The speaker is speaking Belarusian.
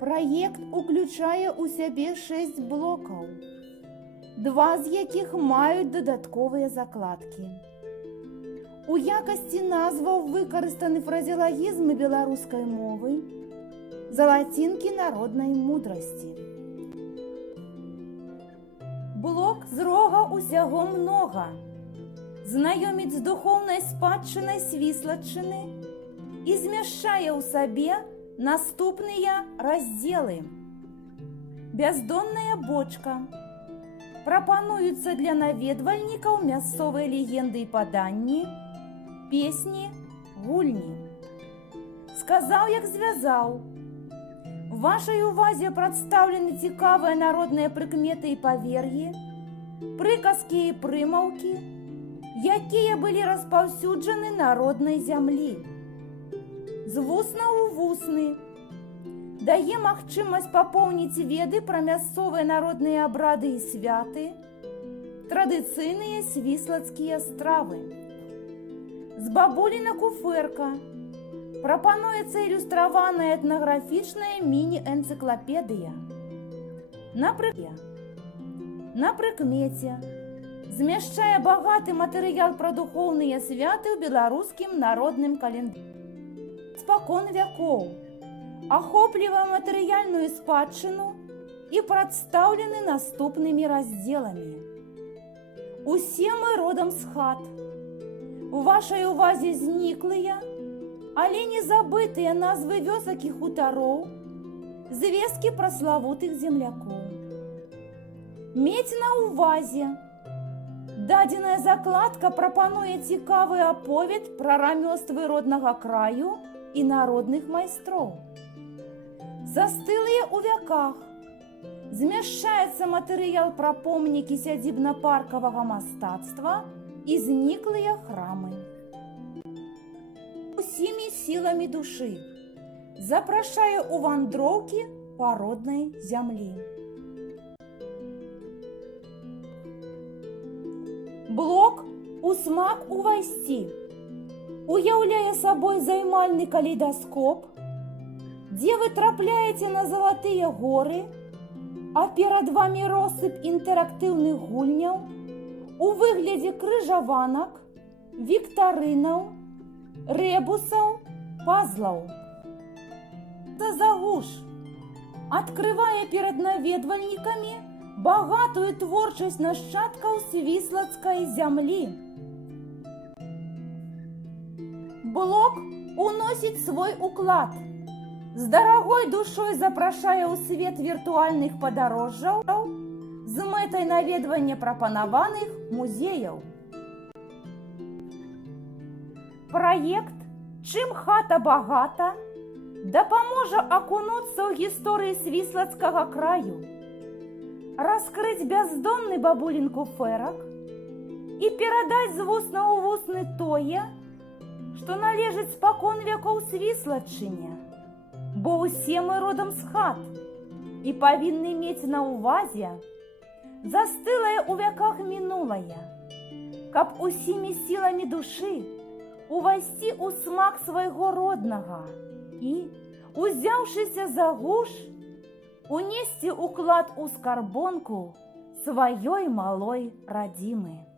Праект уключае ў сябе 6 блокаў, 2 з якіх маюць дадатковыя закладкі. У якасці назваў выкарыстаны фразеалагізмы беларускай мовы, залацінкі народнай мудрасці. Блок з рога усяго многа. Знаёміць з духоўнай спадчынай Свіслаччыны і змяшчае ў сабе наступныя раздзелы. Бяздонная бочка. Прапануюцца для наведвальнікаў мясцовыя легенды і паданні, песні, гульні. Сказаў, як звязаў. Вашай увазе прадстаўлены цікавыя народныя прыкметы і павер'і, прыказкі і прымаўкі, якія былі распаўсюджаны народнай зямлі. З вусна ў вусны. Дае магчымасць папоўніць веды пра мясцовыя народныя абрады і святы, традыцыйныя свіслацкія стравы. З бабуліна куфэрка. Прапануецца ілюстраваная этнаграфічная міні-энцыклапедыя. На прыкмеце змяшчае багаты матэрыял пра духоўныя святы ў беларускім народным календары. Спакон вякоў ахоплівае матэрыяльную спадчыну і прадстаўлены наступнымі раздзеламі. Усе мы родам з хат. У вашай увазе зніклыя, але не забытыя назвы вёсак і хутароў, звесткі пра славутых землякоў. Мець на ўвазе. Дадзеная закладка прапануе цікавы аповед пра рамёствы роднага краю і народных майстроў. Застылыя ў вяках. Змяшчаецца матэрыял пра помнікі сядзібна-паркавага мастацтва і зніклыя храмы. Усімі сіламі душы. Запрашае ў вандроўкі па роднай зямлі. Блок «У смак увайсці» уяўляе сабой займальны калейдаскоп, дзе вы трапляеце на залатыя горы, а перад вамі россып інтэрактыўных гульняў у выглядзе крыжаванак, віктарынаў, рэбусаў, пазлаў. Загуш адкрывае перад наведвальнікамі багатую творчасць нашчадкаў свіслацкай зямлі. Блок уносіць свой уклад. З дарагой душой запрашае ў свет віртуальных падарожжаў з мэтай наведвання прапанаваных музеяў. Праект «Чым хата багата» дапаможа акунуцца ў гісторыі свіслацкага краю, раскрыць бяздонны бабулін куфэрак і перадаць з вусна ў вусны тое, што належыць спакон вякоў Свіслаччыне, бо ўсе мы родам з хат і павінны мець на ўвазе застылае ў вяках мінулае, каб усімі сіламі душы увайсці ў смак свайго роднага і, узяўшыся за гуш, унесці ўклад у скарбонку сваёй малой радзімы.